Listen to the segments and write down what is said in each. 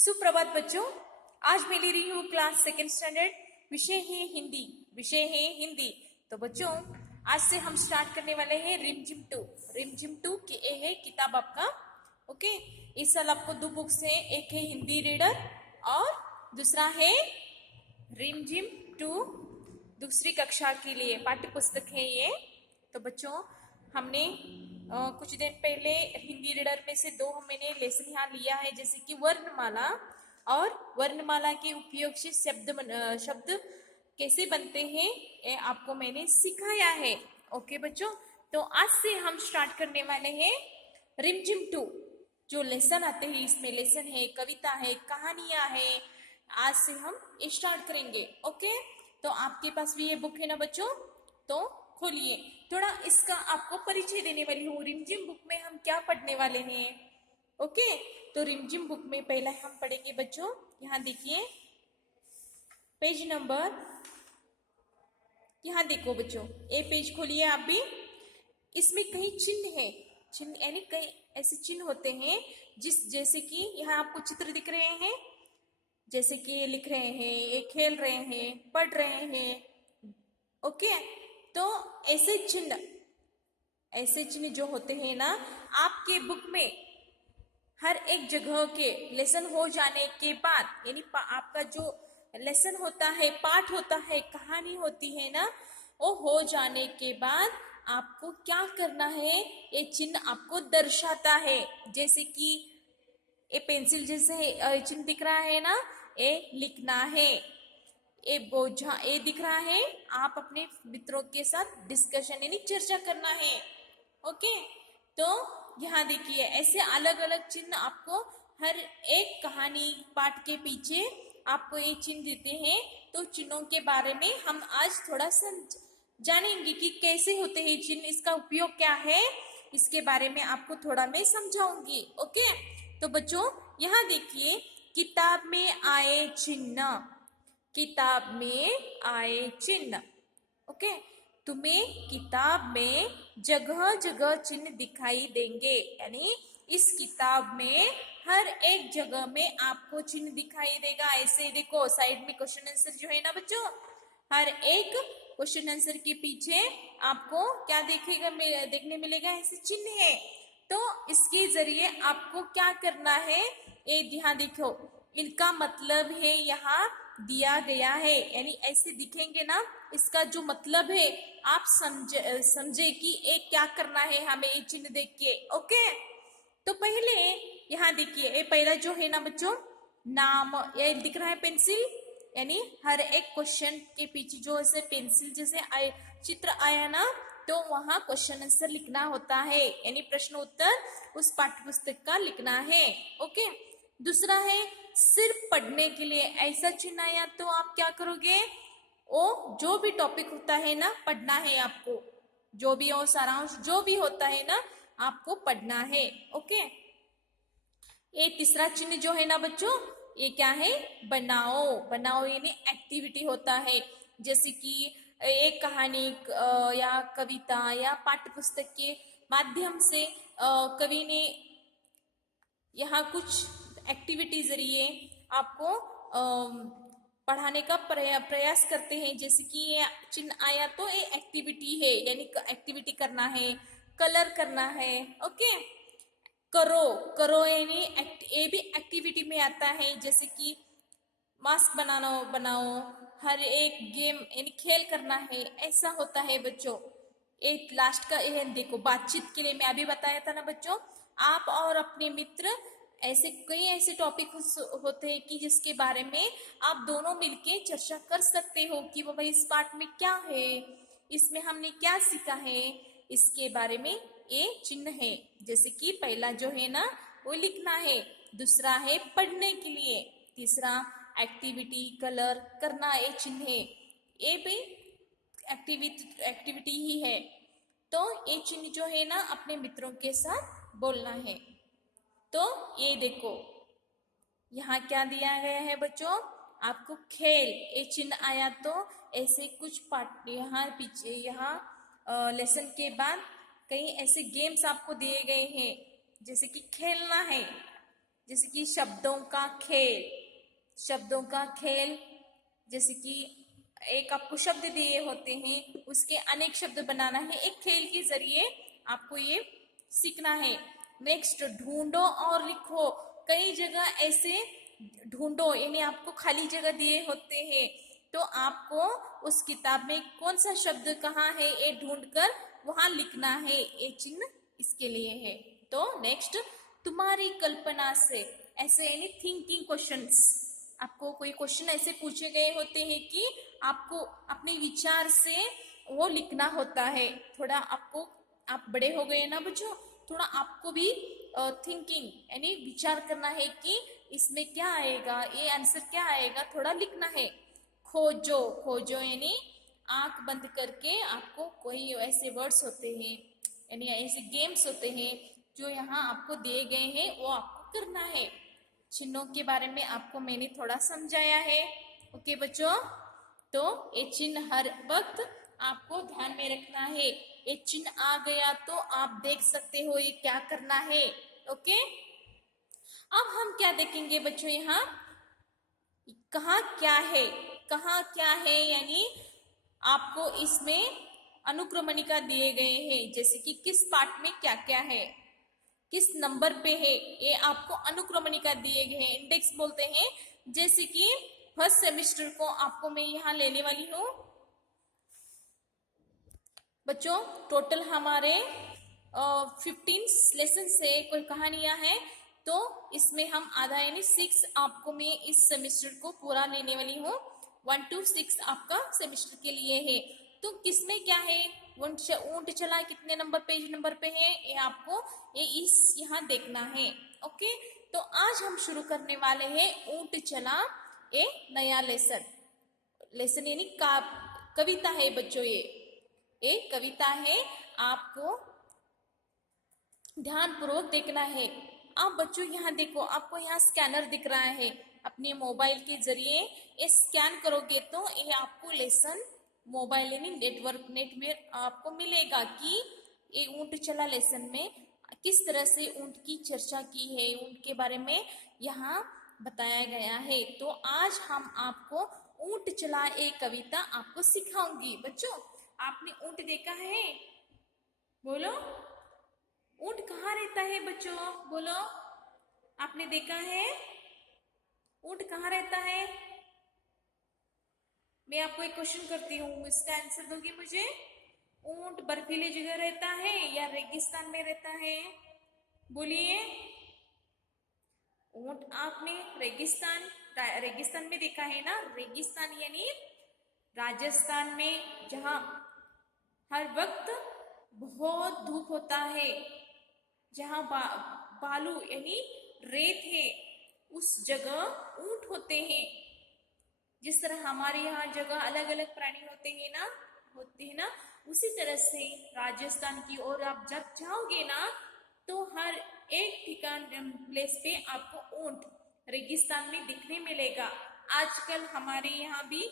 सुप्रभात बच्चों। आज मैं ले रही हूँ क्लास सेकेंड स्टैंडर्ड। विषय है हिंदी। तो बच्चों, आज से हम स्टार्ट करने वाले हैं रिमझिम टू की ये है किताब आपका। ओके, इस साल आपको 2 बुक्स हैं, एक है हिंदी रीडर और दूसरा है रिमझिम टू, दूसरी कक्षा के लिए पाठ्य पुस्तक है ये। तो बच्चों, हमने कुछ दिन पहले हिंदी रीडर में से 2 मैंने लेसन यहाँ लिया है, जैसे कि वर्णमाला और वर्णमाला के उपयोग से शब्द कैसे बनते हैं ये आपको मैंने सिखाया है। ओके बच्चों, तो आज से हम स्टार्ट करने वाले हैं रिमझिम टू। जो लेसन आते हैं इसमें लेसन है, कविता है, कहानियां है। आज से हम स्टार्ट करेंगे। ओके, तो आपके पास भी ये बुक है ना बच्चों, तो खोलिए। थोड़ा इसका आपको परिचय देने वाली हूँ। रिमझिम बुक में हम क्या पढ़ने वाले हैं। ओके, तो रिमझिम बुक में पहला हम पढ़ेंगे बच्चों, यहाँ देखिए पेज नंबर, यहाँ देखो बच्चों, ये पेज खोलिए आप भी। इसमें कई चिन्ह है, चिन्ह यानी कई ऐसे चिन्ह होते हैं जैसे कि यहाँ आपको चित्र दिख रहे हैं, जैसे कि ये लिख रहे हैं, ये खेल रहे हैं, पढ़ रहे हैं। ओके, तो ऐसे चिन्ह जो होते हैं ना, आपके बुक में हर एक जगह के लेसन हो जाने के बाद, यानी आपका जो लेसन होता है, पाठ होता है, कहानी होती है ना, वो हो जाने के बाद आपको क्या करना है, ये चिन्ह आपको दर्शाता है। जैसे कि ये पेंसिल जैसे चिन्ह दिख रहा है ना, ये लिखना है। ये बोझा ये दिख रहा है, आप अपने मित्रों के साथ डिस्कशन यानी चर्चा करना है। ओके, तो यहाँ देखिए ऐसे अलग अलग चिन्ह आपको हर एक कहानी पाठ के पीछे आपको ये चिन्ह देते हैं। तो चिन्हों के बारे में हम आज थोड़ा सा जानेंगे कि कैसे होते हैं चिन्ह, इसका उपयोग क्या है, इसके बारे में आपको थोड़ा मैं समझाऊंगी। ओके, तो बच्चों यहाँ देखिए, किताब में आए चिन्ह, किताब में आए चिन्ह। ओके, तुम्हें किताब में जगह जगह चिन्ह दिखाई देंगे, यानी इस किताब में हर एक जगह में आपको चिन्ह दिखाई देगा। ऐसे देखो साइड में क्वेश्चन आंसर जो है ना बच्चों, हर एक क्वेश्चन आंसर के पीछे आपको क्या देखने मिलेगा, ऐसे चिन्ह है। तो इसके जरिए आपको क्या करना है, ये यहाँ देखो, इनका मतलब है यहाँ दिया गया है, यानी ऐसे दिखेंगे ना, इसका जो मतलब है आप समझे कि एक क्या करना है हमें ये चिन्ह देख के। ओके, तो पहले यहाँ देखिए, ये पहला जो है ना बच्चों, नाम, ये दिख रहा है पेंसिल, यानी हर एक क्वेश्चन के पीछे जो ऐसे पेंसिल जैसे चित्र आया ना, तो वहां क्वेश्चन आंसर लिखना होता है, यानी प्रश्न उत्तर उस पाठ्य पुस्तक का लिखना है। ओके, दूसरा है सिर्फ पढ़ने के लिए, ऐसा चिन्ह आया तो आप क्या करोगे, वो जो भी टॉपिक होता है ना पढ़ना है आपको, जो भी हो सारांश जो भी होता है ना आपको पढ़ना है। ओके, ये तीसरा चिन्ह जो है ना बच्चों, ये क्या है, बनाओ यानी एक्टिविटी होता है, जैसे कि एक कहानी या कविता या पाठ्य पुस्तक के माध्यम से कवि ने यहाँ कुछ एक्टिविटी जरिए आपको पढ़ाने का प्रयास करते हैं। जैसे कि ये चिन्ह आया तो ये एक्टिविटी है, यानी एक्टिविटी करना है, कलर करना है। ओके, करो यानी ये भी एक्टिविटी में आता है, जैसे कि मास्क बनाओ, हर एक गेम यानी खेल करना है, ऐसा होता है बच्चों। एक लास्ट का ये देखो, बातचीत के लिए मैं अभी बताया था ना बच्चों, आप और अपने मित्र ऐसे कई ऐसे टॉपिक होते हैं कि जिसके बारे में आप दोनों मिलके चर्चा कर सकते हो कि वो भाई इस पाठ में क्या है, इसमें हमने क्या सीखा है, इसके बारे में ये चिन्ह है। जैसे कि पहला जो है ना वो लिखना है, दूसरा है पढ़ने के लिए, तीसरा एक्टिविटी कलर करना, ये चिन्ह है, ये भी एक्टिविटी ही है। तो ये चिन्ह जो है ना अपने मित्रों के साथ बोलना है। तो ये देखो यहाँ क्या दिया गया है बच्चों, आपको खेल, ये चिन्ह आया तो ऐसे कुछ पाठ यहाँ पीछे यहाँ लेसन के बाद कई ऐसे गेम्स आपको दिए गए हैं, जैसे कि खेलना है, जैसे कि शब्दों का खेल, जैसे कि एक आपको शब्द दिए होते हैं, उसके अनेक शब्द बनाना है, एक खेल के जरिए आपको ये सीखना है। नेक्स्ट, ढूंढो और लिखो। कई जगह ऐसे ढूंढो, यानी आपको खाली जगह दिए होते हैं, तो आपको उस किताब में कौन सा शब्द कहाँ है ये ढूंढकर वहां लिखना है, ये चिन्ह इसके लिए है। तो नेक्स्ट, तुम्हारी कल्पना से, ऐसे यानी थिंकिंग क्वेश्चंस, आपको कोई क्वेश्चन ऐसे पूछे गए होते हैं कि आपको अपने विचार से वो लिखना होता है। थोड़ा आपको, आप बड़े हो गए ना बच्चों, थोड़ा आपको भी थिंकिंग यानी विचार करना है कि इसमें क्या आएगा, ये आंसर क्या आएगा, थोड़ा लिखना है। खोजो यानी आंख बंद करके आपको कोई ऐसे वर्ड्स होते हैं, यानी ऐसे गेम्स होते हैं जो यहाँ आपको दिए गए हैं, वो आपको करना है। चिन्हों के बारे में आपको मैंने थोड़ा समझाया है। ओके बच्चों, तो ये चिन्ह हर वक्त आपको ध्यान में रखना है। ये चिन्ह आ गया तो आप देख सकते हो ये क्या करना है। ओके, अब हम क्या देखेंगे बच्चों, यहाँ कहाँ क्या है, यानी आपको इसमें अनुक्रमणिका दिए गए हैं, जैसे कि किस पार्ट में क्या क्या है, किस नंबर पे है, ये आपको अनुक्रमणिका दिए गए हैं, इंडेक्स बोलते हैं। जैसे कि फर्स्ट सेमेस्टर को आपको मैं यहाँ लेने वाली हूँ बच्चों। टोटल हमारे 15 लेसन से कोई कहानियां हैं, तो इसमें हम आधा यानी 6 आपको मैं इस सेमेस्टर को पूरा लेने वाली हूँ। 1 to 6 आपका सेमेस्टर के लिए है। तो किसमें क्या है, ऊंट चला कितने नंबर पेज नंबर पे है, ये आपको ये इस यहाँ देखना है। ओके, तो आज हम शुरू करने वाले हैं ऊंट चला, ये नया लेसन यानी कविता है बच्चों, ये कविता है, आपको ध्यान पूर्वक देखना है। अब बच्चों यहाँ देखो, आपको यहाँ स्कैनर दिख रहा है, अपने मोबाइल के जरिए ये स्कैन करोगे तो ये आपको लेसन मोबाइल यानी नेट में आपको मिलेगा कि ये ऊंट चला लेसन में किस तरह से ऊंट की चर्चा की है, ऊंट के बारे में यहाँ बताया गया है। तो आज हम आपको ऊंट चला एक कविता आपको सिखाऊंगी। बच्चों, आपने ऊंट देखा है? बोलो, ऊंट कहाँ रहता है बच्चों? बोलो, आपने देखा है? ऊंट कहाँ रहता है? मैं आपको एक क्वेश्चन करती हूँ, इसका आंसर दोगे मुझे? ऊंट बर्फीली जगह रहता है या रेगिस्तान में रहता है? बोलिए। ऊंट आपने रेगिस्तान में देखा है ना? रेगिस्तान यानी राजस्थान में, जहां हर वक्त बहुत धूप होता है, जहां बालू यानी रेत है, उस जगह ऊंट होते हैं। जिस तरह हमारे यहाँ जगह अलग अलग प्राणी होते हैं ना, उसी तरह से राजस्थान की ओर आप जब जाओगे ना, तो हर एक ठिकान प्लेस पे आपको ऊंट रेगिस्तान में दिखने मिलेगा। आजकल हमारे यहाँ भी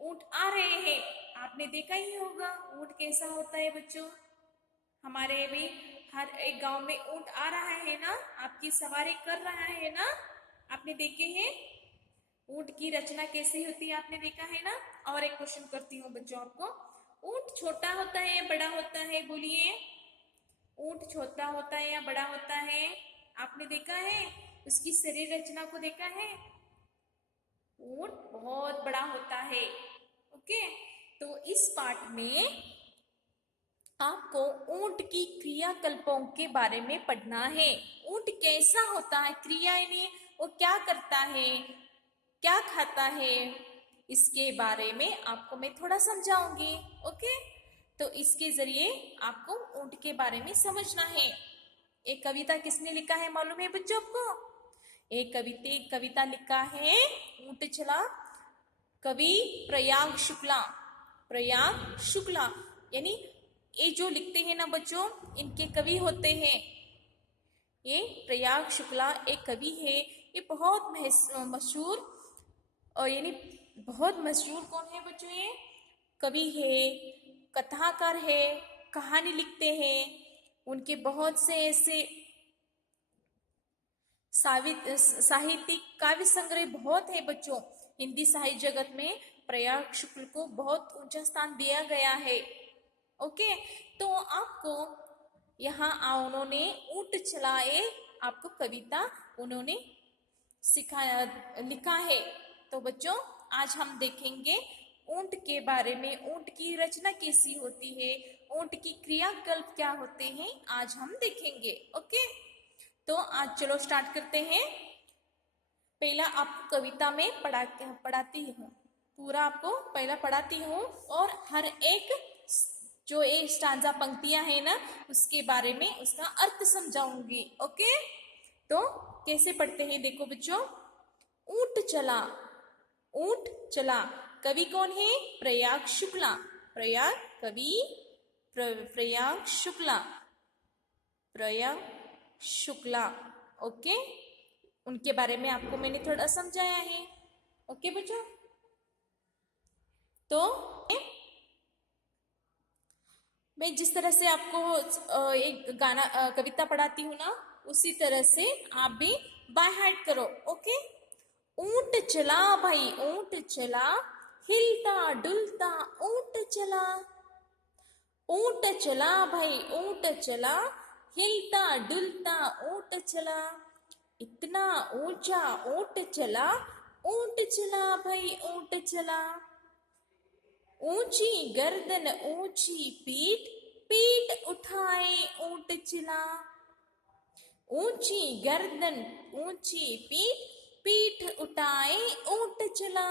ऊंट आ रहे हैं, आपने देखा ही होगा ऊंट कैसा होता है बच्चों। हमारे भी हर एक गांव में ऊंट आ रहा है ना, आपकी सवारी कर रहा है ना, आपने देखे हैं ऊंट की रचना कैसी होती है, आपने देखा है ना। और एक क्वेश्चन करती हूँ बच्चों आपको, ऊंट छोटा होता है या बड़ा होता है? बोलिए, ऊंट छोटा होता है या बड़ा होता है? आपने देखा है, उसकी शरीर रचना को देखा है? ऊंट बहुत बड़ा होता है। ओके, तो इस पार्ट में आपको ऊंट की क्रियाकल्पों के बारे में पढ़ना है। ऊंट कैसा होता है, क्रिया यानी वो क्या करता है, क्या खाता है, इसके बारे में आपको मैं थोड़ा समझाऊंगी। ओके, तो इसके जरिए आपको ऊंट के बारे में समझना है। एक कविता किसने लिखा है मालूम है बच्चों आपको? एक कविता लिखा है ऊंट चला, कवि प्रयाग शुक्ला यानी ये जो लिखते हैं ना बच्चों, इनके कवि होते हैं, ये प्रयाग शुक्ला एक कवि है। ये बहुत मशहूर यानी बहुत मशहूर कौन है बच्चों? ये कवि है, कथाकार है, कहानी लिखते हैं। उनके बहुत से ऐसे साहित्यिक काव्य संग्रह बहुत है बच्चों। हिंदी साहित्य जगत में प्रयाग शुक्ल को बहुत ऊंचा स्थान दिया गया है। ओके, तो आपको यहाँ उन्होंने ऊंट चलाए आपको कविता उन्होंने सिखाया लिखा है। तो बच्चों आज हम देखेंगे ऊंट के बारे में, ऊंट की रचना कैसी होती है, ऊंट की क्रियाकल्प क्या होते हैं, आज हम देखेंगे। ओके, तो आज चलो स्टार्ट करते हैं। पहला आपको कविता में पढ़ाती हूँ, पूरा आपको पहला पढ़ाती हूँ और हर एक जो एक स्टांजा पंक्तियां है ना उसके बारे में उसका अर्थ समझाऊंगी। ओके, तो कैसे पढ़ते हैं देखो बच्चों। ऊंट चला, ऊंट चला, कवि कौन है? प्रयाग शुक्ला। प्रयाग कवि प्रयाग शुक्ला, प्रयाग शुक्ला। ओके, उनके बारे में आपको मैंने थोड़ा समझाया है। ओके बच्चों, तो मैं जिस तरह से आपको एक गाना कविता पढ़ाती हूँ ना उसी तरह से आप भी बाय हार्ट करो। ओके, ऊंट चला भाई ऊंट चला, हिलता डुलता ऊंट चला। ऊंट चला भाई ऊंट चला, हिलता डुलता ऊंट चला। इतना ऊंचा ऊंट चला, ऊंट चला भाई ऊंट चला। ऊंची गर्दन ऊंची पीठ, पीठ उठाए ऊंट चला। ऊंची गर्दन ऊंची पीठ, पीठ उठाए ऊंट चला।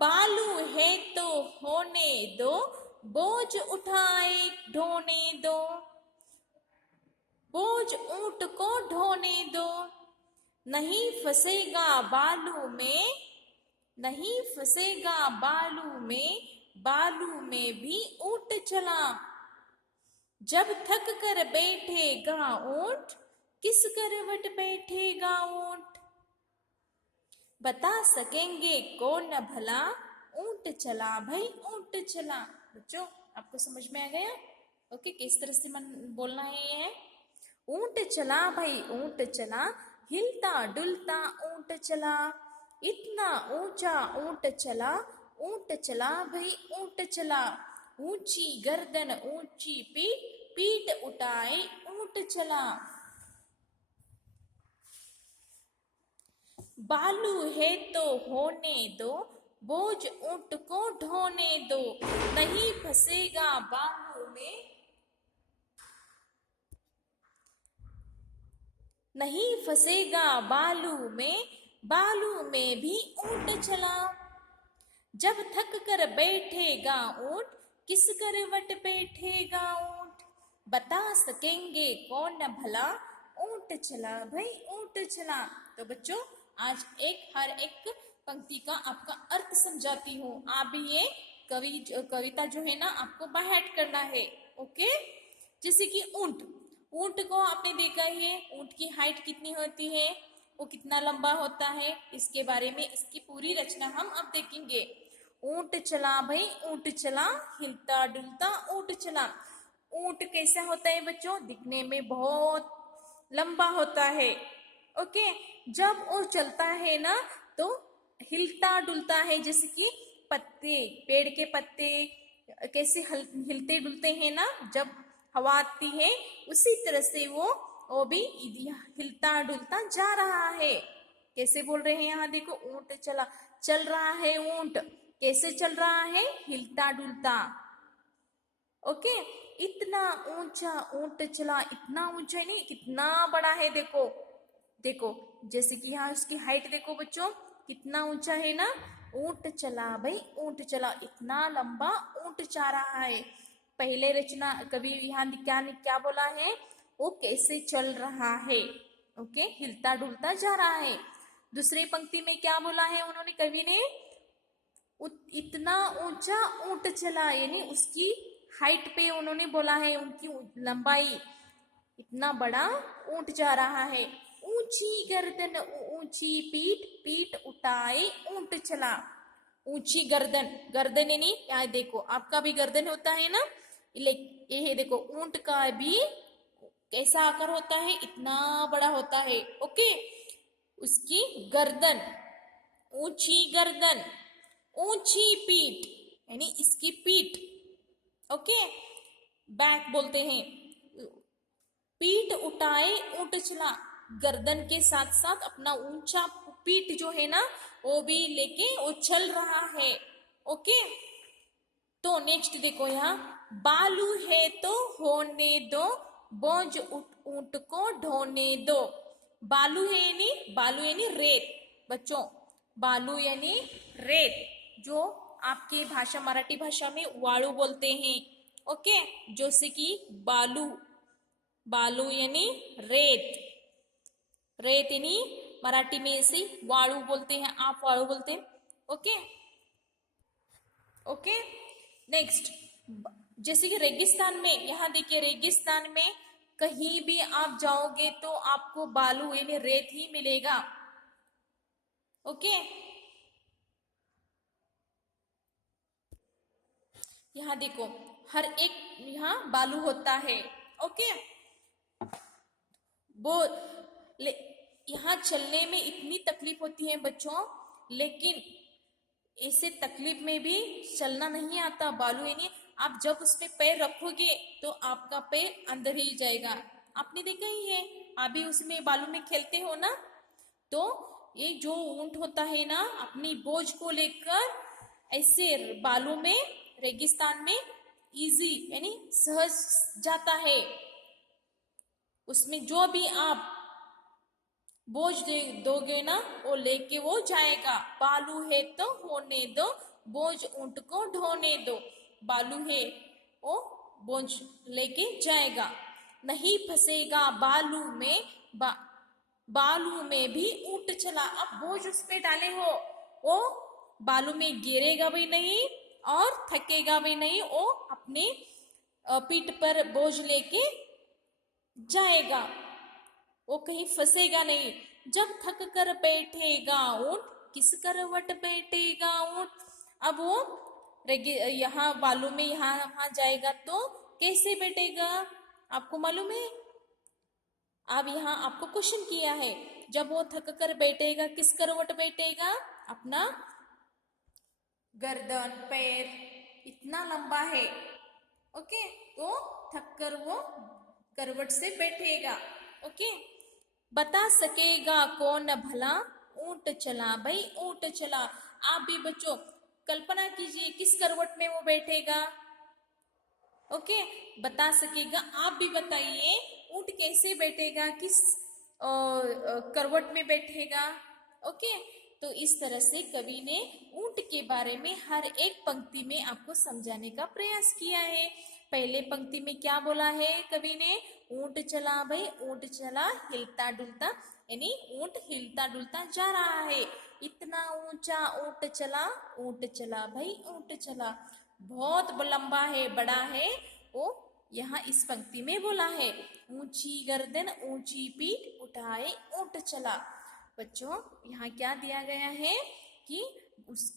बालू है तो होने दो, बोझ उठाए ढोने दो। बोझ ऊंट को ढोने दो, नहीं फंसेगा बालू में, नहीं फंसेगा बालू में, बालू में भी ऊंट चला। जब थक कर बैठेगा ऊंट, किस करवट बैठेगा ऊंट। बता सकेंगे कौन भला, ऊंट चला भाई ऊंट चला। बच्चों आपको समझ में आ गया? ओके, किस तरह से मन बोलना है ये? ऊंट चला भाई ऊंट चला, हिलता डुलता ऊंट चला। इतना ऊंचा ऊंट चला, ऊंट चला भाई ऊंट चला। ऊंची गर्दन ऊंची पीठ, पीठ उठाए ऊंट चला। बालू है तो होने दो, बोझ ऊंट को ढोने दो। नहीं फंसेगा बालू में, नहीं फंसेगा बालू में, बालू में भी ऊंट चला। जब थक कर बैठेगा ऊंट, किस करवट बैठेगा ऊंट। बता सकेंगे कौन भला, ऊंट चला भाई ऊंट चला। तो बच्चों आज हर एक पंक्ति का आपका अर्थ समझाती हूँ। आप भी ये कविता जो है ना आपको बाय हार्ट करना है। ओके, जैसे कि ऊंट, ऊंट को आपने देखा ही है, ऊंट की हाइट कितनी होती है, वो कितना लंबा होता है, इसके बारे में इसकी पूरी रचना हम अब देखेंगे। ऊंट चला भाई ऊंट चला, हिलता डुलता ऊंट चला। ऊंट कैसा होता है बच्चों? दिखने में बहुत लंबा होता है। ओके, जब वो चलता है ना तो हिलता डुलता है, जैसे कि पत्ते, पेड़ के पत्ते कैसे हिलते डुलते हैं ना जब हवा आती है, उसी तरह से वो भी हिलता डुलता जा रहा है। कैसे बोल रहे हैं यहाँ देखो, ऊंट चला, चल रहा है ऊंट, कैसे चल रहा है? हिलता डुलता। ओके, इतना ऊंचा ऊंट चला, इतना ऊंचा नहीं कितना बड़ा है देखो, देखो जैसे कि यहाँ उसकी हाइट देखो बच्चों कितना ऊंचा है ना। ऊंट चला भाई ऊंट चला, इतना लंबा ऊंट जा रहा है। पहले रचना कवि यहाँ क्या बोला है? वो कैसे चल रहा है। ओके, हिलता डुलता जा रहा है। दूसरी पंक्ति में क्या बोला है उन्होंने, कवि ने? इतना ऊंचा ऊंट चला, यानी उसकी हाइट पे उन्होंने बोला है, उनकी लंबाई, इतना बड़ा ऊंट जा रहा है। ऊंची गर्दन ऊंची पीठ, पीठ उठाए ऊंट चला। ऊंची गर्दन, गर्दन यानी यहाँ देखो आपका भी गर्दन होता है ना, ये है देखो ऊंट का भी कैसा आकार होता है, इतना बड़ा होता है। ओके, उसकी गर्दन, ऊंची गर्दन, ऊंची पीठ, यानी इसकी पीठ। ओके, बैक बोलते हैं। पीठ उठाए ऊंट चला, गर्दन के साथ साथ अपना ऊंचा पीठ जो है ना वो भी लेके वो चल रहा है। ओके, तो नेक्स्ट देखो यहाँ, बालू है तो होने दो, बोझ ऊंट को ढोने दो। बालू यानी रेत बच्चों, बालू यानी रेत, जो आपके भाषा मराठी भाषा में वाळू बोलते हैं। ओके, जैसे कि बालू, बालू यानी रेत, रेत यानी मराठी में इसे वाळू बोलते हैं, आप वाळू बोलते हैं। ओके ओके, नेक्स्ट, जैसे कि रेगिस्तान में, यहां देखिए रेगिस्तान में कहीं भी आप जाओगे तो आपको बालू यानी रेत ही मिलेगा। ओके, यहाँ देखो हर एक यहाँ बालू होता है। ओके, वो यहाँ चलने में इतनी तकलीफ होती है बच्चों, लेकिन ऐसे तकलीफ में भी चलना नहीं आता। बालू यानी आप जब उसमें पैर रखोगे तो आपका पैर अंदर ही जाएगा। आपने देखा ही है, आप भी उसमें बालू में खेलते हो ना, तो ये जो ऊंट होता है ना अपनी बोझ को लेकर ऐसे बालू में रेगिस्तान में इजी यानी सहज जाता है। उसमें जो भी आप बोझ दे दोगे ना वो लेके वो जाएगा। बालू है तो होने दो, बोझ ऊंट को ढोने दो। बालू है वो बोझ लेके जाएगा, नहीं फंसेगा बालू में, बालू में भी ऊंट चला। अब बोझ उस पे डाले हो, वो बालू में गिरेगा भी नहीं और थकेगा भी नहीं, वो अपने पीठ पर बोझ लेके जाएगा, वो कहीं फंसेगा नहीं। जब थक कर बैठेगा ऊंट, किस करवट बैठेगा ऊंट। अब वो यहाँ बालू में यहाँ वहां जाएगा तो कैसे बैठेगा, आपको मालूम है। अब यहाँ आपको क्वेश्चन किया है, जब वो थक कर बैठेगा किस करवट बैठेगा, अपना गर्दन पैर इतना लंबा है। ओके, तो थक कर वो करवट से बैठेगा। ओके, बता सकेगा कौन भला, ऊंट चला भाई ऊंट चला। आप भी बच्चों कल्पना कीजिए किस करवट में वो बैठेगा। ओके, बता सकेगा, आप भी बताइए ऊंट कैसे बैठेगा, किस करवट में बैठेगा। ओके, तो इस तरह से कवि ने ऊंट के बारे में हर एक पंक्ति में आपको समझाने का प्रयास किया है। पहले पंक्ति में क्या बोला है कवि ने, ऊंट चला भाई ऊंट चला, हिलता डुलता, यानी ऊंट हिलता डुलता जा रहा है। इतना ऊंचा ऊंट चला भाई ऊंट चला, बहुत लंबा है बड़ा है वो, यहाँ इस पंक्ति में बोला है। ऊंची गर्दन ऊंची पीठ उठाए ऊंट चला। बच्चों यहाँ क्या दिया गया है कि उस